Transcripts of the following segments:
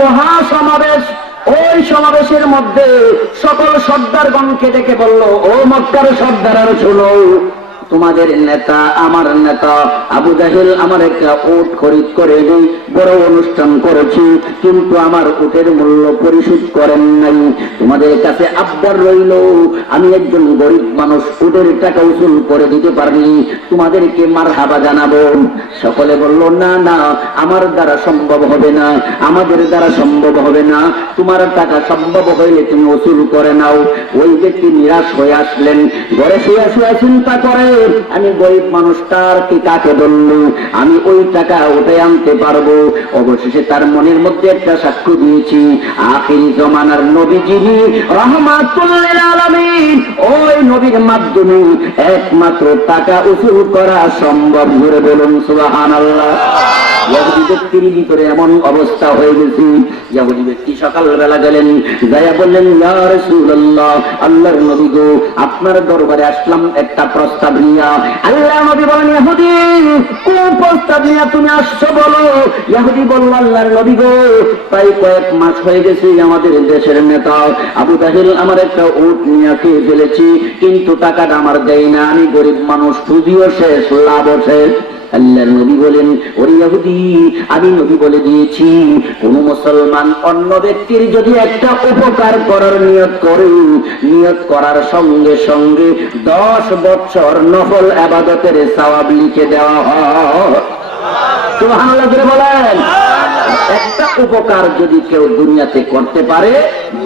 মহা সমাবেশ। ওই সমাবেশের মধ্যে সকল সর্দারগণকে ডেকে বলল, ও মক্কার সর্দাররা শোনো, তোমাদের নেতা আমার নেতা আবু জাহেল আমার একটা উট খরিদ করে নেই, বড় অনুষ্ঠান করেছি, কিন্তু আমার উটের মূল্য পরিশোধ করেন নাই। তোমাদের কাছে আবদার রইল, আমি একজন গরিব মানুষ, উটের টাকা উসুল করে দিতে পারিনি, তোমাদেরকে মারহাবা জানাবো। সকলে বলল, না না, আমার দ্বারা সম্ভব হবে না, আমাদের দ্বারা সম্ভব হবে না, তোমার টাকা সম্ভব হইলে তুমি উসুল করে নাও। ওই ব্যক্তি নিরাশ হয়ে আসলেন, ঘরে শুয়ে শুয়ে চিন্তা করে, আমি গরিব মানুষটার কি কাকে বলল, আমি ওই টাকা উঠে আনতে পারবো। অবশেষে তার মনের মধ্যে একটা সাক্ষ্য দিয়েছি, আখিরি জমানার নবী যিনি রাহমাতুল লিল আলামিন, ওই নবীর মাধ্যমে একমাত্র টাকা উসুল করা সম্ভব। জোরে বলুন সুবহানাল্লাহ। ইহুদি ব্যক্তির ভিতরে এমন অবস্থা হয়ে গেছে, ইহুদি ব্যক্তি সকালবেলা গেলেন, যাইয়া বললেন, ইয়া রাসূলুল্লাহ, আল্লাহর নবী গো, আপনার দরবারে আসলাম একটা প্রস্তাব নিয়া। আল্লাহর নবী বলেন, ইহুদি কোন প্রস্তাব নিয়া তুমি আসছো বলো। ইহুদি বলল, আল্লাহর নবী গো, প্রায় কয়েক মাস হয়ে গেছে আমাদের দেশের নেতা আবু জাহেল আমার একটা উট নিয়ে খেয়ে ফেলেছি, কিন্তু টাকাটা আমার দেয় না, আমি গরিব মানুষ, পুঁজিও শেষ, লাভও শেষ। আল্লাহর নবী বলেন, ওরে ইহুদি, আমি নবী বলে দিয়েছি, কোন মুসলমান অন্য ব্যক্তির যদি একটা উপকার করার নিয়ত করে, নিয়ত করার সঙ্গে সঙ্গে 10 বছর নফল ইবাদতের সওয়াব লিখে দেওয়া হয়। সুবহানাল্লাহ বলেন। একটা উপকার যদি কেউ দুনিয়াতে করতে পারে,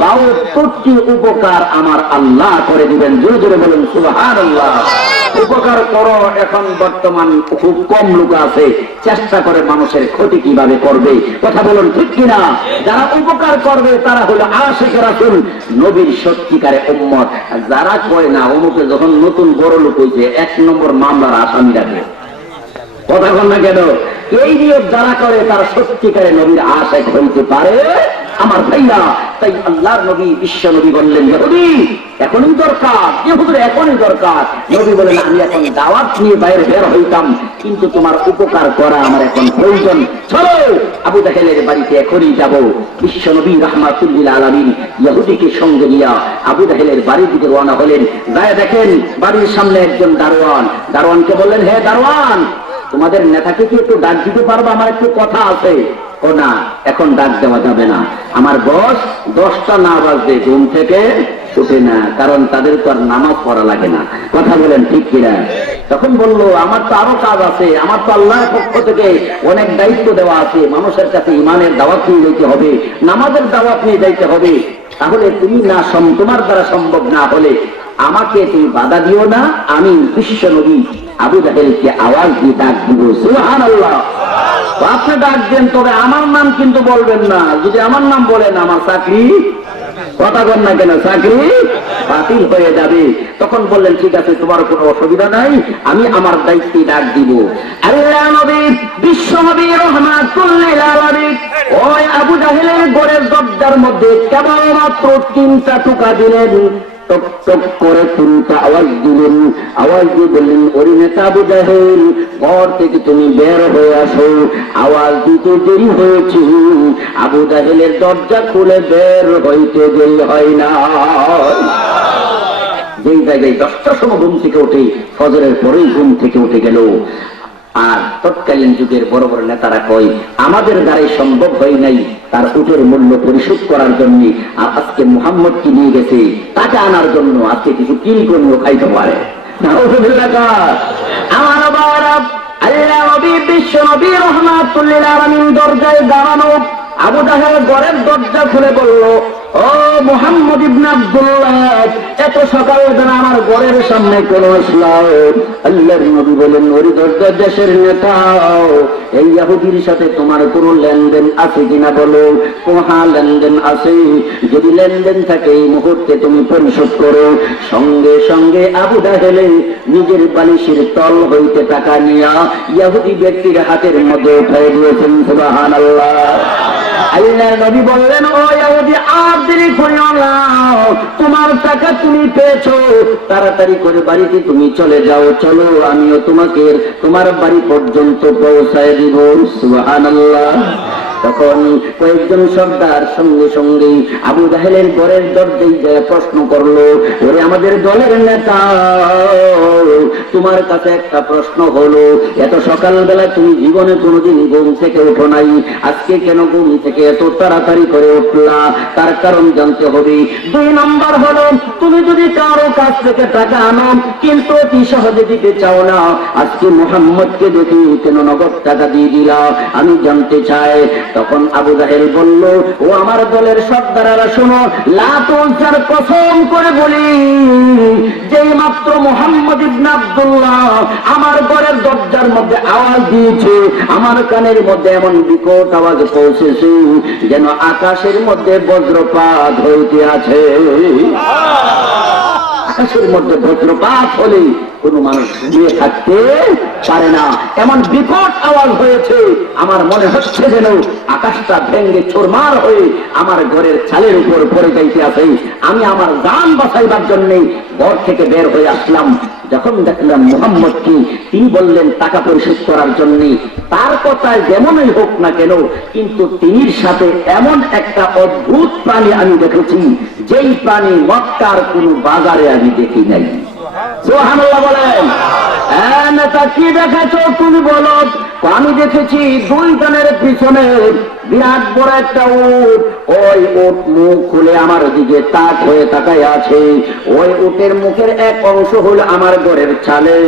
72টি উপকার আমার আল্লাহ করে দিবেন। জোরে জোরে বলেন সুবহানাল্লাহ। উপকার করো, এখন বর্তমান খুব কম লোক আছে চেষ্টা করে মানুষের ক্ষতি কিভাবে করবে। কথা বলুন ঠিক কিনা? যারা উপকার করবে তারা হলো আশিকে রাসূল, নবীর সত্যিকারে উম্মত। যারা কয় না, অমুকে যখন নতুন বড় লোক হইছে 1 নম্বর মামলার আসামি রাখে। কথা বল না কেন? এই নিয়ত যারা করে তারা সত্যিকারে নবীর আশিক হইতে পারে আমার ভাইয়া। তাই আল্লাহর নবী, বিশ্ব নবী বললেন, ইহুদি এখনই দরকার, ইহুদির এখনই দরকার। নবী বলেন, আমি এখন দাওয়াত নিয়ে বাইরে বের হইতাম, কিন্তু তোমার উপকার করা আমার এখন প্রয়োজন, চলো আবু জাহেলের বাড়িতে এখনই যাব। বিশ্ব নবী রাহমাতুল লিল আলামিন ইহুদিকে সঙ্গে নিয়ে আবু জাহেলের বাড়ির দিকে রওনা হলেন। যায় দেখেন বাড়ির সামনে একজন দারোয়ান। দারোয়ানকে বললেন, হে দারোয়ান, তোমাদের নেতাকে কি একটু ডাক দিতে পারবো, আমার একটু কথা আছে। ও না, এখন ডাক দেওয়া যাবে না, আমার বস 10টা না বাজবে ঘুম থেকে উঠে না, কারণ তাদের তো আর নামাজ পড়া লাগে না। কথা বলেন ঠিক কিনা? তখন বলল, আমার তো আরো কাজ আছে, আমার তো আল্লাহর পক্ষ থেকে অনেক দায়িত্ব দেওয়া আছে, মানুষের কাছে ইমানের দাওয়াত নিয়ে যেতে হবে, নামাজের দাওয়াত নিয়ে যাইতে হবে। তাহলে তুমি না, তোমার দ্বারা সম্ভব না হলে আমাকে তুমি বাধা দিও না, আমি বিশ্ব নবী আবু জাহেলকে আওয়াজ দিয়ে ডাক দিব। সুবহানাল্লাহ। আপনি ডাক দেন, তবে আমার নাম কিন্তু বলবেন না। যদি আমার নাম বলেন আমার চাকরি, কথা বল না কেন, চাকরি বাতিল হয়ে যাবে। তখন বললেন, ঠিক আছে, তোমার কোনো অসুবিধা নাই, আমি আমার দায়িত্বে ডাক দিব। আল্লাহ নবী, বিশ্ব নবী রাহমাতুল লিল আলামিন ওই আবু জাহেলের ঘরের দরজার মধ্যে কেবলমাত্র 3টা টোকা দিলেন, টক টক করে 3টা আওয়াজ দিলেন। আওয়াজ দিয়ে বললেন, ওরে নেতা আবু জাহেল, ঘর থেকে তুমি বের হয়ে আসো। আওয়াজ দিতে দেরি হয়েছে, আবু জাহেলের দরজা খুলে বের হইতে দেরি হয় না। যেই জায়গায় 10টার সময় ঘুম থেকে উঠে, ফজরের পরেই ঘুম থেকে উঠে গেল। আর তৎকালীন যুগের বড় বড় নেতারা কয়, আমাদের দ্বারাই সম্ভব হয় নাই তার উটের মূল্য পরিশোধ করার জন্য, আর আজকে মুহাম্মদকে নিয়ে গেছে টাকা আনার জন্য, আজকে কিছু কিল করেও খাইতে পারে। আমার আল্লাহ নবী, বিশ্ব নবী রাহমাতুল লিল আলামিন দরজায় দাঁড়ানো। আবু জাহেল ঘরের দরজা খুলে বলল, ও মুহাম্মদ ইবনে আব্দুল্লাহ, এত সকালবেলা আমার ঘরের সামনে কেন আসলাম? আল্লাহর নবী বলেন, ওই দরজার দেশের নেতা, এই ইহুদির সাথে তোমার কোনো লেনদেন আছে কিনা বলো। হ্যাঁ, লেনদেন আছে। যদি লেনদেন থাকে এই মুহূর্তে তুমি পরিশোধ করো। সঙ্গে সঙ্গে আবু জাহেল নিজের বালিশের তল হইতে টাকা নিয়া ইহুদি ব্যক্তির হাতের মধ্যে উঠাই দিয়েছেন। সুবহানাল্লাহ। আল্লাহ নবী বললেন, ও ইহুদি, আর দেরি করিও না, তোমার টাকা তুমি পেয়েছো, তাড়াতাড়ি করে বাড়িতে তুমি চলে যাও, চলো আমিও তোমাকে তোমার বাড়ি পর্যন্ত পৌঁছায় দিব। সুবহানাল্লাহ। তখন কয়েকজন সর্দার সঙ্গে সঙ্গে আবু জাহেলের ঘরের দরজায় যায় প্রশ্ন করলো, ওরে আমাদের দলের নেতা, তোমার কাছে একটা প্রশ্ন হলো, এত সকালবেলা তুমি জীবনে কোনোদিন ঘুম থেকে ওঠো নাই, আজকে কেন ঘুম থেকে এত তাড়াতাড়ি করে উঠলা? তার কারণ জানতে হবে। 2 নম্বর হলো, তুমি যদি কারো কাছ থেকে টাকা আনো কিন্তু অতি সহজে দিতে চাও না, আজকে মুহাম্মদকে দেখি কেন নগদ টাকা দিয়ে দিলা, আমি জানতে চাই। তখন আবু জাহেল বলল, ও আমার দলের সর্দারেরা শোনো, লাত উজ্জার কসম করে বলি, যেই মাত্র মুহাম্মদ ইবনে আব্দুল্লাহ আমার ঘরের দরজার মধ্যে আওয়াজ দিয়েছে, আমার কানের মধ্যে এমন বিকট আওয়াজ পৌঁছেছে যেন আকাশের মধ্যে বজ্রপাত হইতে আছে। আকাশের মধ্যে বজ্রপাত হলে কোন মানুষ ঘুমিয়ে থাকতে পারে না, এমন বিকট আওয়াজ হয়েছে। আমার মনে হচ্ছে যেন আকাশটা ভেঙে চুরমার হয়ে আমার ঘরের চালের উপর পড়ে যাইতে আছে। আমি আমার জান বাঁচাইবার জন্য ঘর থেকে বের হয়ে আসলাম। যখন দেখলাম মুহাম্মদ কি, তিনি বললেন টাকা পরিশোধ করার জন্য। তার কথায় যেমনই হোক না কেন, কিন্তু তিনির সাথে এমন একটা অদ্ভুত প্রাণী আমি দেখেছি, যেই প্রাণী মক্কার কোন বাজারে আমি দেখি নাই। সুবহানাল্লাহ বলেন। নেতা কি দেখেছো তুমি বলো? আমি দেখেছি 2 জনের পিছনে বিরাট বড় একটা উট, ওই উট মুখ খুলে আমার দিকে তাক হয়ে তাকায় আছে। ওই উটের মুখের এক অংশ হলো আমার ঘরের চালে,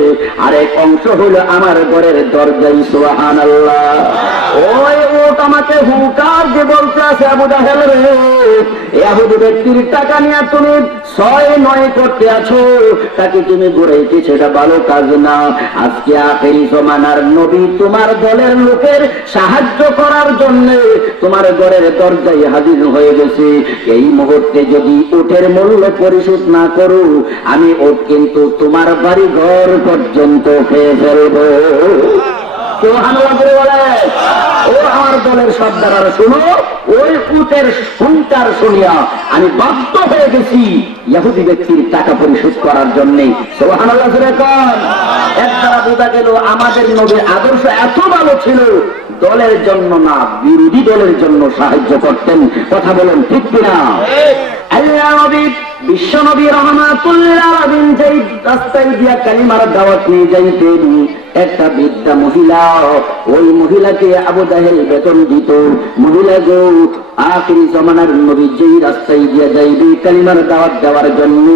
আর এক অংশ হলো আমার ঘরের দরজায়। সুবহানাল্লাহ। ওই উট আমাকে হুঙ্কার দিয়ে বলতে আছে, আবু জাহেল রে, ইহুদি ব্যক্তির টাকা নিয়ে তুমি 6-9 করতে আছো, তাকে তুমি ঘুরাইতে, সেটা ভালো কাজ না। আজকে আখেরি জমানার নবী তোমার দলের লোকের সাহায্য করার জন্য তোমার ঘরের দরজায় হাজির হয়ে গেছে। এই মুহূর্তে যদি উটের মূল্য পরিশোধ না করো, আমি উট কিন্তু তোমার বাড়ি ঘর পর্যন্ত খেয়ে ফেলবো। সুবহানাল্লাহ বলে। ও আমার দলের সর্দাররা শোনো, ওই উটের হুঙ্কার শুনিয়া আমি বাধ্য হয়ে গেছি ইহুদি ব্যক্তির টাকা পরিশোধ করার জন্য। সুবহানাল্লাহ বলে। এর দ্বারা বোঝা গেল আমাদের নবীর আদর্শ এত ভালো ছিল, দলের জন্য না, বিরোধী দলের জন্য সাহায্য করতেন। কথা বলেন ঠিক কিনা? আল্লাহ নবী বিশ্ব নবী রাহমাতুল্লিল আলামিন যেই রাস্তায় দিয়া কালিমার দাওয়াত নিয়ে যাইতেন, একটা বৃদ্ধা মহিলা, ওই মহিলাকে আবু জাহেল বেতন দিত। মহিলা গো, আখিরি জমানার নবী যেই রাস্তায় দিয়া যাইবে কালিমার দাওয়াত দেওয়ার জন্য,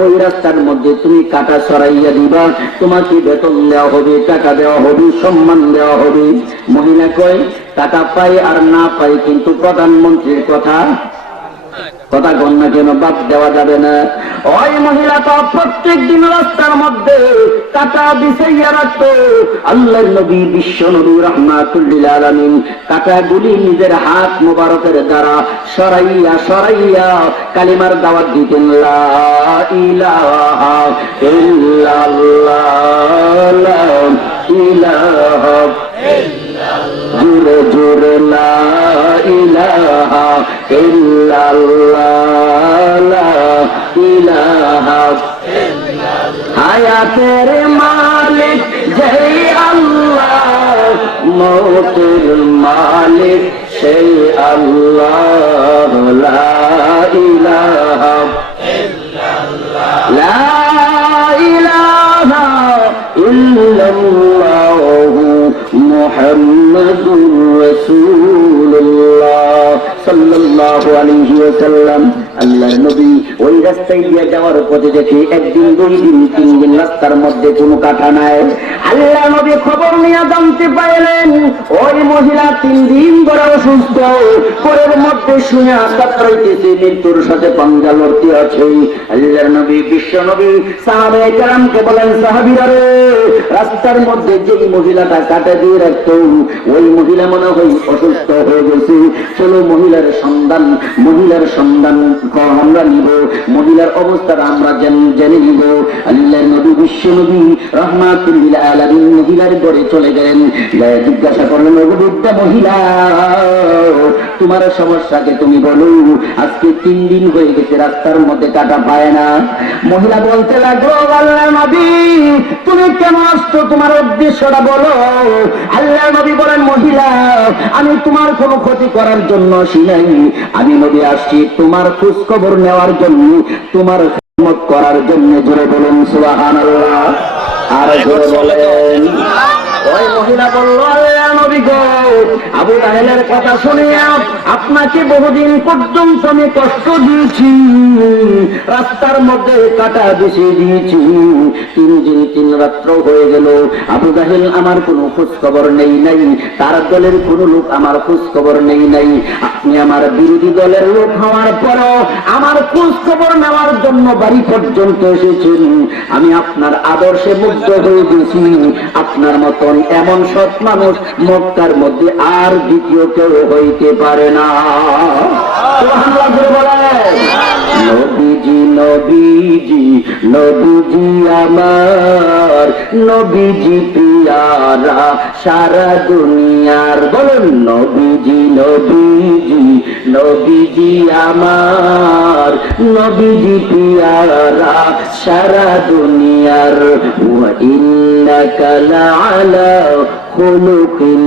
ওই রাস্তার মধ্যে তুমি কাটা সরাইয়া দিবা, তোমাকে বেতন দেওয়া হবে, টাকা দেওয়া হবে, সম্মান দেওয়া হবে। মহিলা কয়, টাকা পাই আর না পাই, কিন্তু প্রধানমন্ত্রীর কথা গণনা কেন বাদ দেওয়া যাবে না। ওই মহিলা তো প্রত্যেক দিন রাস্তার মধ্যে কাটা বিছাইয়া রাখতো। আল্লাহর নবী বিশ্ব নবী রাহমাতুল্লিল আলামিন কাটাগুলি নিজের হাত মোবারকের দ্বারা সরাইয়া সরাইয়া কালিমার দাওয়াত দিতেন। লা ইলাহা ইল্লাল্লাহ, লা ইলাহা জোরে জোরে লা ইলাহা ইল্লাল্লাহ, লা ইলাহা হায়াতের মালিক যেই আল্লাহ, মৌতের মালিক সেই আল্লাহ, লা ইলাহা ইল্লাল্লাহ, লা ইলাহা ইল্লাল্লাহ মুহাম্মাদুর রাসূলুল্লাহ সাল্লাল্লাহু আলাইহি ওয়াসাল্লাম। আল্লাহর নবী ওই রাস্তায় দিয়ে যাওয়ার পথে দেখে 1 দিন 2 দিন 3 দিন রাস্তার মধ্যে কোনো কাটা নাই। আল্লাহর নবী খবর নিয়ে জানতে পাইলেন ওই মহিলা 3 দিন ধরে অসুস্থ, ঘরের মধ্যে শুয়ে কাতরাইতেছে, মৃত্যুর সাথে পাঞ্জা লড়তে আছে। আল্লাহর নবী বিশ্ব নবী সাহাবায়ে কেরামকে বলেন, সাহাবীরা রে, রাস্তার মধ্যে যেই মহিলাটা কাটা দিয়ে রাখতো, ওই মহিলা মনে হয় অসুস্থ হয়ে গেছে, চলো মহিলা মহিলার সন্ধান, মহিলার সন্ধান আমরা নিব, মহিলার অবস্থাটা আমরা জেনে নিব। আল্লাহর নবী বিশ্ব নবী রাহমাতুল লিল আলামিন মহিলার ঘরে চলে গেলেন, গিয়ে জিজ্ঞাসা করলেন, ওগো বৃদ্ধা মহিলা, তোমার সমস্যাকে তুমি বলো, আজকে 3 দিন হয়ে গেছে রাস্তার মধ্যে কাটা পায় না। মহিলা বলতে লাগলো, আল্লাহর নবী তুমি কেন আসছো, তোমার উদ্দেশ্যটা বলো। আল্লাহর নবী বলেন, মহিলা আমি তোমার কোনো ক্ষতি করার জন্য আসি নাই, আমি নবী আসছি তোমার খোঁজ খবর নেওয়ার জন্য, তোমার খেদমত করার জন্য। জোরে বলুন সুবহানাল্লাহ। আর জোরে বলেন। ওই মহিলা বলল, আল্লাহ নবী গো, আবু জাহেলের কথা শুনে আপনাকে বহুদিন পর্যন্ত আমি কষ্ট দিয়েছি, রাস্তার মধ্যে কাটা বিছিয়ে দিয়েছি, 3 দিন 3 রাত্র হয়ে গেল, আবু জাহেল আমার কোনো খোঁজ খবর নেই নাই, তার দলের কোনো লোক আমার খোঁজ খবর নেই নাই। আপনি আমার বিরোধী দলের লোক হওয়ার পরও আমার খোঁজ খবর নেওয়ার জন্য বাড়ি পর্যন্ত এসেছেন, আমি আপনার আদর্শে মুগ্ধ হয়ে গেছি। আপনার মতন এমন সৎ মানুষ মক্কার মধ্যে আর দ্বিতীয় কেউ হইতে পারে না। নবীজি নবীজি নবীজি আমার, নবীজি পিয়ারা সারা দুনিয়ার। বলুন, নবীজি নবীজি নবীজি আমার, নবীজি পিয়ারা সারা দুনিয়ার। ওয়া ইন্নাকা লাআলা খুলুকিন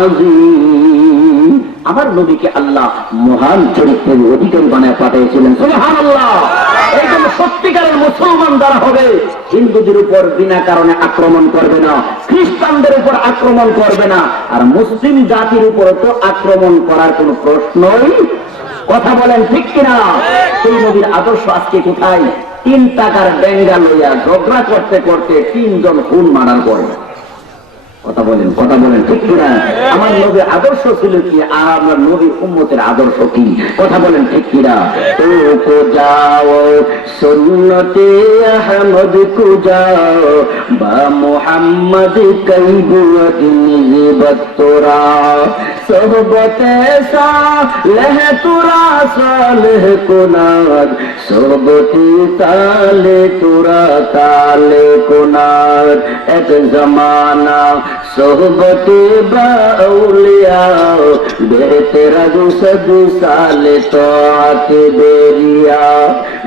আযীম। আমার নবীকে আল্লাহ মহান চরিত্রের অধিকারী বানায় পাঠিয়েছিলেন। সুবহানাল্লাহ। এই জন্য সত্যিকারের মুসলমান যারা হবে, হিন্দুদের উপর বিনা কারণে আক্রমণ করবে না, খ্রিস্টানদের উপর আক্রমণ করবে না, আর মুসলিম জাতির উপর তো আক্রমণ করার কোন প্রশ্নই। কথা বলেন ঠিক কিনা? সেই নবীর আদর্শ আজকে কোথায়? 3 টাকার ডেঙ্গা লইয়া ঝগড়া করতে করতে 3 জন খুন মার্ডার করে। কথা বলেন ঠিক কিনা? আমার নবীর আদর্শ ছিল কি, আর আমার নবীর উম্মতের আদর্শ কি? কথা বলেন ঠিক কিনা? তো যাও সুন্নতে আহমদ কো যাও, বা মুহাম্মদ কইবুদ নিজবত তোরা, সোহবতে সালেহ তোরা সালেহ কোনাদ, সোহবতে তালে তোরা তালে কোনাদ। এক জমানা सोहबते बाउलिया बेरे तेरा गुसद साले तो आके बेरिया,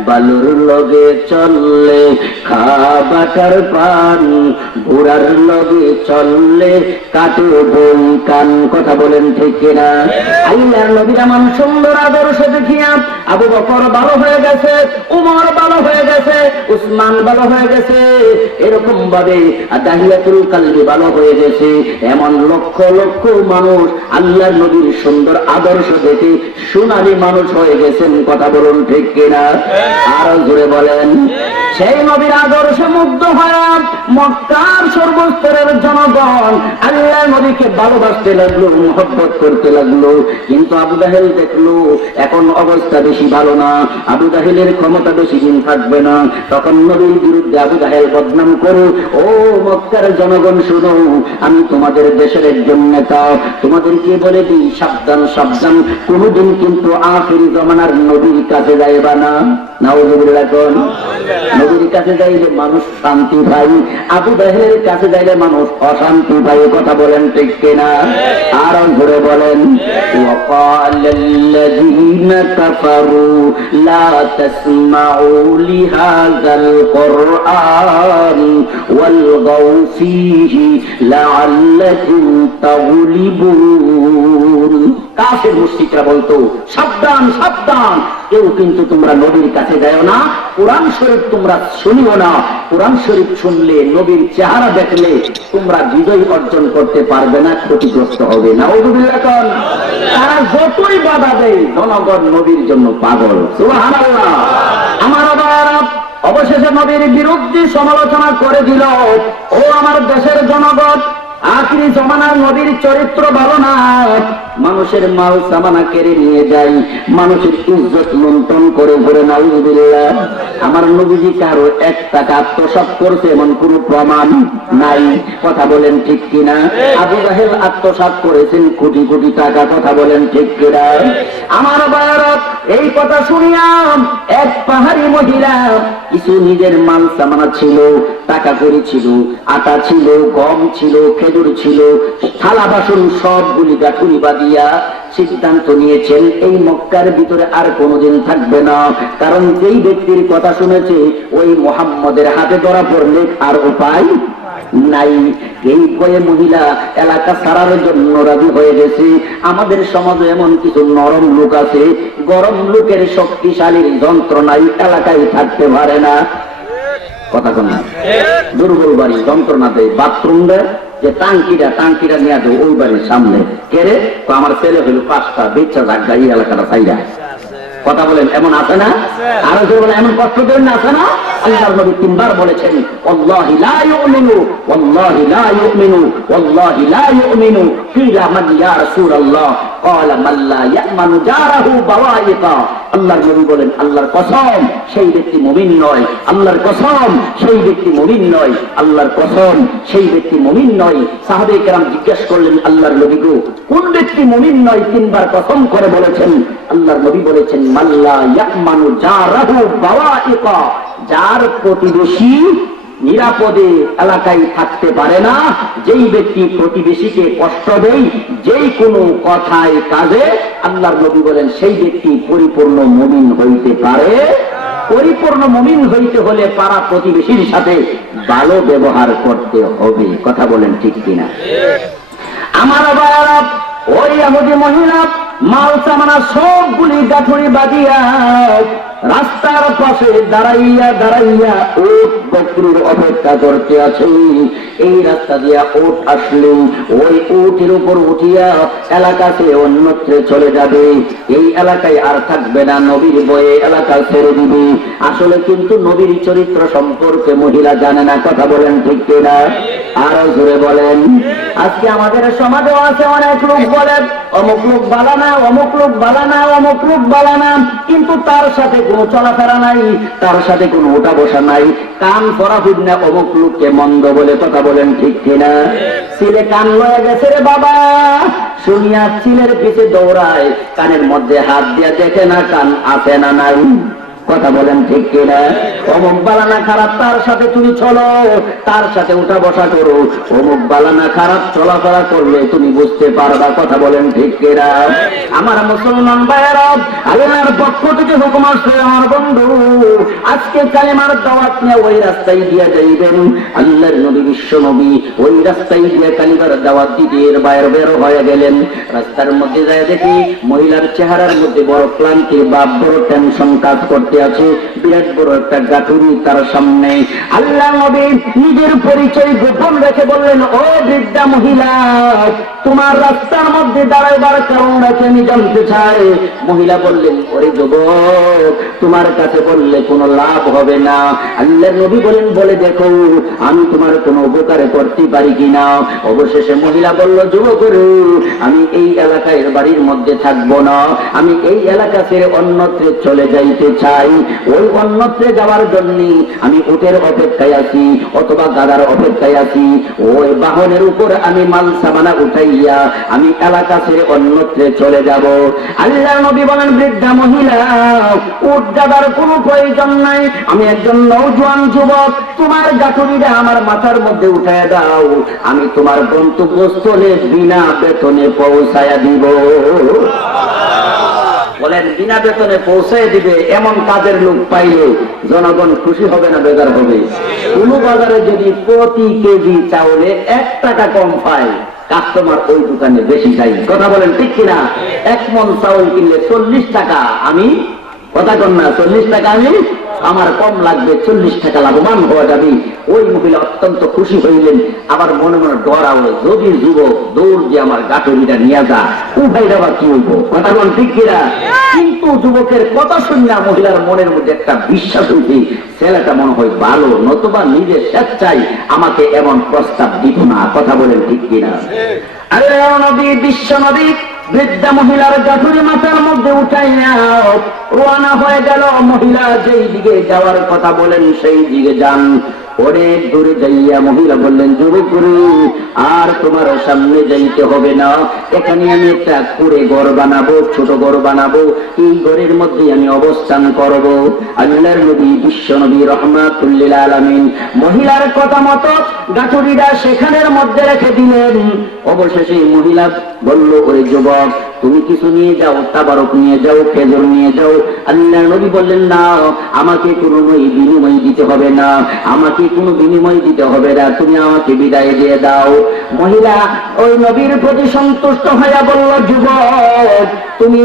बालुर लगे चलले खा बाटार पान, बुড়ার লগে চললে কাটে বই কান। কথা বলেন ঠিক কিনা? আল্লাহর নবীর এমন সুন্দর আদর্শ দেখিয়া আবু বকর ভালো হয়ে গেছে, উমর ভালো হয়ে গেছে, উসমান ভালো হয়ে গেছে, এরকম ভাবে দাহিয়াতুল কালবি ভালো হয়ে গেছে। এমন লক্ষ লক্ষ মানুষ আল্লাহর নবীর সুন্দর আদর্শ দেখে সোনালী মানুষ হয়ে গেছেন। কথা বলুন ঠিক কিনা? আরো জোরে বলেন। সেই নবীর আদর্শে মুগ্ধ হয়ে মক্কার সর্বস্তরের জনগণ আল্লাহর নবীকে ভালোবাসতে লাগলো, মহব্বত করতে লাগলো। কিন্তু আবু জাহেল দেখলো এখন অবস্থা বেশি ভালো না, আবু জাহেলের ক্ষমতা বেশি দিন থাকবে না। তখন নবীর বিরুদ্ধে আবু জাহেল বদনাম করে, ও মক্কার জনগণ শুনো, আমি তোমাদের দেশের একজন নেতা, তোমাদেরকে বলে দিই সাবধান সাবধান, কোনদিন কিন্তু আখিরি জমানার নবীর কাছে যাইবা না। নাউযুবিল্লাহ। কোন নবীর কাছে যাইলে মানুষ শান্তি পায়, আবু জাহেলের কাছে যাইলে মানুষ অশান্তি পায়। কথা বলেন ঠিক কিনা? আর ঘুরে বলেন, ওয়াকালাল্লাযীনা কাফারু লা তাসমাউ লিহাযাল কুরআন ওয়ালগাউ ফীহি লাআল্লাকুম তাগলিবুন। কাফের মুশরিকরা বলতো, সাবধান সাবধান, কেউ কিন্তু তোমরা নবীর কাছে যাও না, কোরআন শরীফ তোমরা শুনিও না। কোরআন শরীফ শুনলে, নবীর চেহারা দেখলে তোমরা বিজয় অর্জন করতে পারবে না, ক্ষতিগ্রস্ত হবে। নাউযুবিল্লাহ। তারা যতই বাধা দেয়, জনগণ নবীর জন্য পাগল। সুবহানাল্লাহ। আমার আবার অবশেষে নবীর বিরুদ্ধে সমালোচনা করে দিল, ও আমার দেশের জনগণ, আখিরি জমানার নবীর চরিত্র ভালো না, মানুষের মাল সামানা কেড়ে নিয়ে যায়, মানুষের ইজ্জত লুণ্ঠন করে ঘুরে। নাউযুবিল্লাহ। আমার নবীজি কারো 1 টাকা আত্মসাৎ করছে এমন কোন প্রমাণ নাই। কথা বলেন ঠিক কিনা? আবু জাহেল আত্মসাৎ করেছেন কোটি কোটি টাকা। কথা বলেন ঠিক কিনা? আমার ভাইরা, এই কথা শুনিয়া এক পাহাড়ি মহিলা কিছু নিজের মাল সামানা ছিল, টাকা কড়ি ছিল, আটা ছিল, গম ছিল, খেজুর ছিল, থালা বাসন সবগুলি গাঁঠুনি বাঁধিয়া সিদ্ধান্ত নিয়েছেন এই মক্কার ভিতরে আর কোনোদিন থাকবে না। কারণ যেই ব্যক্তির কথা শুনেছে ওই মুহাম্মদের হাতে ধরা পড়লে আর উপায় নাই। এই ভয়ে মহিলা এলাকা ছাড়ার জন্য রাজি হয়ে গেছে। আমাদের সমাজে এমন কিছু নরম লোক আছে, গরম লোকের শক্তিশালীর যন্ত্রণায় এলাকায় থাকতে পারে না। কথা কোন দুর্বল বাড়ি যন্ত্রণা দেয়, বাথরুম দেয়, যে টাঙ্কিটা নিয়ে দেয় ওই বাড়ির সামনে। কেড়ে তো আমার ছেলে হইল 5টা বেচ্চা জায়গা এই এলাকাটা চাইরা। কথা বলেন এমন আছে না? আরো যে বলে এমন কষ্ট দেন না, আছে না? আল্লাহর নবী 3 বার বলেছেন ওয়াল্লাহি লা ইউমিনু, ওয়াল্লাহি লা ইউমিনু, ওয়াল্লাহি লা ইউমিনু। কিলা মান ইয়া রাসূলুল্লাহ? ক্বালা মান লা ইয়ামানু জারাহু বাওয়াইকা। আল্লাহর নবী বলেন আল্লাহর কসম সেই ব্যক্তি মুমিন নয়, আল্লাহর কসম সেই ব্যক্তি মুমিন নয়, আল্লাহর কসম সেই ব্যক্তি মুমিন নয়। সাহাবায়ে কেরাম জিজ্ঞাসা করলেন আল্লাহর নবী গো, কোন ব্যক্তি মুমিন নয়? 3 বার কসম করে বলেছেন। আল্লাহর নবী বলেছেন মাল্লা ইয়ামানু জারাহু বাওয়াইকা, যার প্রতিবেশী নিরাপদে এলাকায় থাকতে পারে না, যেই ব্যক্তি প্রতিবেশীকে কষ্ট দেয় যেই কোনো কথায় কাজে, আল্লাহর নবী বলেন সেই ব্যক্তি পরিপূর্ণ মুমিন হইতে পারে। পরিপূর্ণ মুমিন হইতে হলে পাড়া প্রতিবেশীর সাথে ভালো ব্যবহার করতে হবে। কথা বলেন ঠিক কিনা? আমার বাবা ওই ইহুদি মহিলা মাল সামানা সবগুলি গাঁঠুরি বাঁধিয়া রাস্তার পাশে দাঁড়াইয়া দাঁড়াইয়া উট বকরির অপেক্ষা করতে আছে। এই রাস্তা দিয়া উট আসলে ওই উটের উপর উঠিয়া এলাকাতে অন্যত্রে চলে যাবে, এই এলাকায় আর থাকবে না, নবীর বয়ে এলাকা ছেড়ে দিবে। আসলে কিন্তু নবীর চরিত্র সম্পর্কে মহিলা জানে না। কথা বলেন ঠিক কিনা? আরো জোরে বলেন। আজকে আমাদের সমাজেও আছে অনেক লোক বলেন অমুক লোক বালা না, অমুক লোক বালা না, অমুক লোক বালা না, কিন্তু তার সাথে কোনো চলাফেরা নাই, তার সাথে কোনো ওঠা বসা নাই, কান পরা না অমুক লোককে মন্দ বলে। কথা বলেন ঠিক কিনা? ছেলে কান লয়ে গেছে রে বাবা, শুনিয়া ছেলের পিছে দৌড়ায়, কানের মধ্যে হাত দিয়া দেখে না কান আছে না নাই। কথা বলেন ঠিক কিনা? অমুক বালানা খারাপ, তার সাথে তুমি চলো, তার সাথে উঠা বসা করো। অমুক বালানা খারাপ, চলাফেরা করলে তুমি বুঝতে পারবা। কথা বলেন ঠিক কিনা? আমার মুসলমান ভাইয়েরা, আল্লাহর পক্ষ থেকে হুকুম আসছে আমার বন্ধু, আজকে কালেমার দাওয়াত নিয়ে ওই রাস্তায় দিয়ে যাইবেন। আল্লাহর নবী বিশ্ব নবী ওই রাস্তায় দিয়ে কালিমার দাওয়াত দিতে এর বাইরে বের হয়ে গেলেন। রাস্তার মধ্যে যায় দেখি মহিলার চেহারার মধ্যে বড় ক্লান্তি বা বড় টেনশন কাজ করতে আছে, বিরাট বড় একটা গাঁঠুরি তার সামনে। আল্লাহ নবী নিজের পরিচয় গোপন রেখে বললেন ও বৃদ্ধা মহিলা, তোমার রাস্তার মধ্যে দাঁড়াইবার কারণ রাখে আমি জানতে চাই। মহিলা বললেন ওরে যুবক, তোমার কাছে বললে কোনো লাভ হবে না। আল্লাহর নবী বলেন বলে দেখো আমি তোমার কোনো উপকারে করতে পারি কিনা। অবশেষে মহিলা বলল যুবক রে, আমি এই এলাকায় বাড়ির মধ্যে থাকবো না, আমি এই এলাকা ছেড়ে অন্যত্রে চলে যাইতে চাই। ওই অন্যত্রে যাওয়ার জন্য আমি উটের অপেক্ষায় আছি অথবা গাধার অপেক্ষায় আছি। ওই বাহনের উপর আমি মাল সামানা উঠাইয়া আমি এলাকা ছেড়ে অন্যত্রে চলে যাব। আল্লাহর নবী বলেন বৃদ্ধা মহিলা, উট গাধার কোনো প্রয়োজন নাই, আমি একজন নওজোয়ান যুবক, তোমার গাঁঠুরিটা আমার মাথার মধ্যে উঠায় দাও, আমি তোমার গন্তব্যস্থলে বিনা বেতনে পৌঁছায়া দিব। বলেন বিনা বেতনে পৌঁছায় দিবে এমন কাজের লোক পাইলে জনগণ খুশি হবে না বেজার হবে? কোন বাজারে যদি প্রতি কেজি চাউলে 1 টাকা কম পায়, কাস্টমার ওই দোকানে বেশি চাই। কথা বলেন ঠিক কিনা? 1 মণ চাউল কিনলে 40 টাকা, আমি কথা কর না 40 টাকা আমি আমার কম লাগবে, 40 টাকা লাভবান হওয়া যাবে। ওই মহিলা অত্যন্ত খুশি হইলেন, আবার মনে মনে ডরাও, যদি যুবক দৌড় দিয়ে আমার গাঠুরিটা নিয়ে যা, উভয়টা বা কি হইব, কথা বল ঠিক কিনা? কিন্তু যুবকের কথা শুনে মহিলার মনের মধ্যে একটা বিশ্বাস হইতে, ছেলেটা মনে হয় ভালো, নতুবা নিজে স্বেচ্ছায় আমাকে এমন প্রস্তাব দিত না, কথা বলেন ঠিক কিনা? আরে নবী, বিশ্ব নবী বৃদ্ধা মহিলার গাঠুরি মাথার মধ্যে উঠাই নাও, রওনা হয়ে গেল। মহিলা যেই দিকে যাওয়ার কথা বলেন সেই দিকে যান। অনেক দূরে যাইয়া মহিলা বললেন, যুবক, আর তোমার সামনে যাইতে হবে না, এখানে আমি একটা কুড়ে ঘর বানাবো, ছোট ঘর বানাবো, এই ঘরের মধ্যে আমি অবস্থান করব। আল্লাহর নবী বিশ্ব নবী রাহমাতুল লিল আলামিন মহিলার কথা মতো গাঠুরিটা সেখানের মধ্যে রেখে দিলেন। অবশেষে মহিলা বলল, ওরে যুবক, তুমি কিছু নিয়ে যাও, তাবারক নিয়ে যাও, খেজুর নিয়ে যাও। আল্লাহর নবী বললেন, না, আমাকে কোনো বিনিময় দিতে হবে না, আমাকে কোনো বিনিময় দিতে হবে না, তুমি আমাকে বিদায় দিয়ে দাও। মহিলা ওই নবীর প্রতি সন্তুষ্ট হইয়া বলল, যুবক, তুমি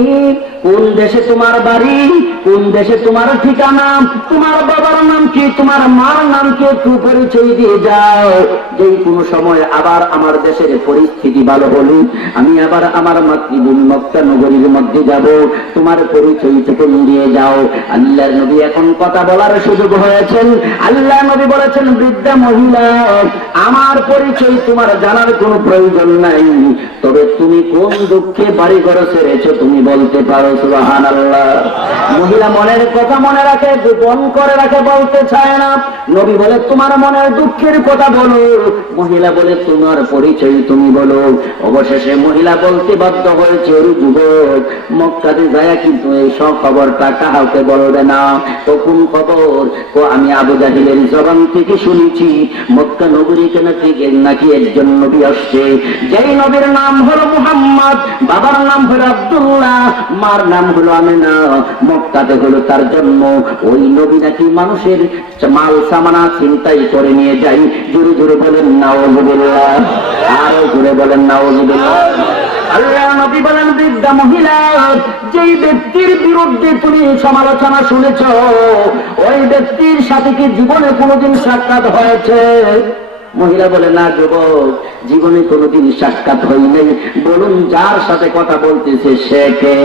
কোন দেশে তোমার বাড়ি, কোন দেশে তোমার ঠিকানা, তোমার বাবার নাম কি, তোমার মার নাম কি, একটু পরিচয় দিয়ে যাও। যেই কোনো সময় আবার আমার দেশের পরিস্থিতি ভালো হলে আমি আবার আমার মাতৃভূমি মক্কা নগরীর মধ্যে যাব, তোমার পরিচয় থেকে দিয়ে যাও। আল্লাহর নবী এখন কথা বলার সুযোগ হয়েছেন। আল্লাহ নবী বলেছেন, বৃদ্ধা মহিলা, আমার পরিচয় তোমার জানার কোনো প্রয়োজন নাই, তবে তুমি কোন দুঃখে বাড়ি ঘর ছেড়েছো তুমি বলতে পারো। সুবহানাল্লাহ। মহিলা মনের কথা মনে রাখে, গোপন করে রাখে, বলতে চায় না। নবী বলে, তোমার মনের দুঃখের কথা বলো। মহিলা বলে, তোমার পরিচয় তুমি বলো। অবশেষে মহিলা বলতে বাধ্য হয়েছে, ওরে যুবক, মক্কাতে যায় কিন্তু এই সব খবরটা কাউকে বলবে না। তখন খবর আমি আবু জাহিলের জবান থেকে শুনেছি, মক্কা নগরীতে নাকি একজন নবী আসছে, যেই নবীর নাম হলো মুহাম্মদ, বাবার নাম হলো আব্দুল্লাহ, মার নাম হলো আমেনা, মক্কাতে হলো তার জন্ম। ওই নবী নাকি মানুষের মাল সামানা চিন্তাই করে নিয়ে যাই। জোরে জোরে বলেন নাউযুবিল্লাহ, আরো জোরে বলেন নাউযুবিল্লাহ। আল্লাহ নবী বলেন, বৃদ্ধা মহিলা, যেই ব্যক্তির বিরুদ্ধে তুমি সমালোচনা শুনেছ, ওই ব্যক্তির সাথে কি জীবনে কোনোদিন সাক্ষাৎ হয়েছে? মহিলা বলে, না যুবক, জীবনে কোনোদিন সাক্ষাৎ হয়নি। বলুন, যার সাথে কথা বলতেছে সে কে?